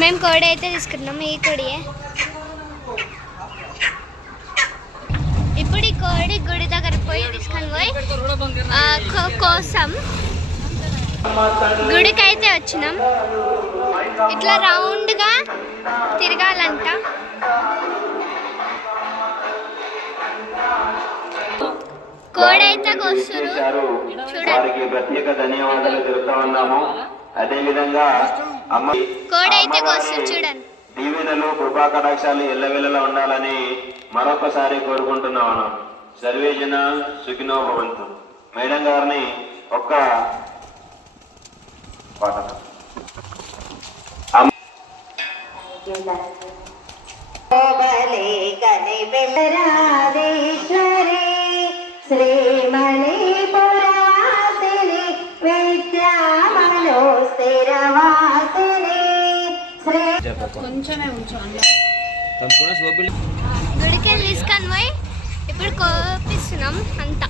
మేము కోడి అయితే తీసుకున్నాం, ఈ కోడియే. ఇప్పుడు ఈ కోడి గుడి దగ్గర పోయి తీసుకొని పోయి కోసం గుడికి అయితే వచ్చినాం. ఇట్లా రౌండ్గా తిరగాలంట. కోడి అయితే కోస్తారు చూడండి. ప్రత్యేక ధన్యవాదాలు తెలుపుతా ఉన్నాము. అదే విధంగా కోడి అయితే కోస్తారు చూడండి. దీవెనలు కృపా కటాక్షాలు ఎల్లవేళలా ఉండాలని మరొకసారి కోరుకుంటున్నాను. సర్వేజన సుఖినో భవంతు. మేడం గారిని ఒక్క పాట శ్రీమణి పురాసిని విద్యామనో స్థిరవాసిని కొంచెమే గుడికి తీసుకొని పోయి ఇప్పుడు కోపిస్తున్నాం అంతా.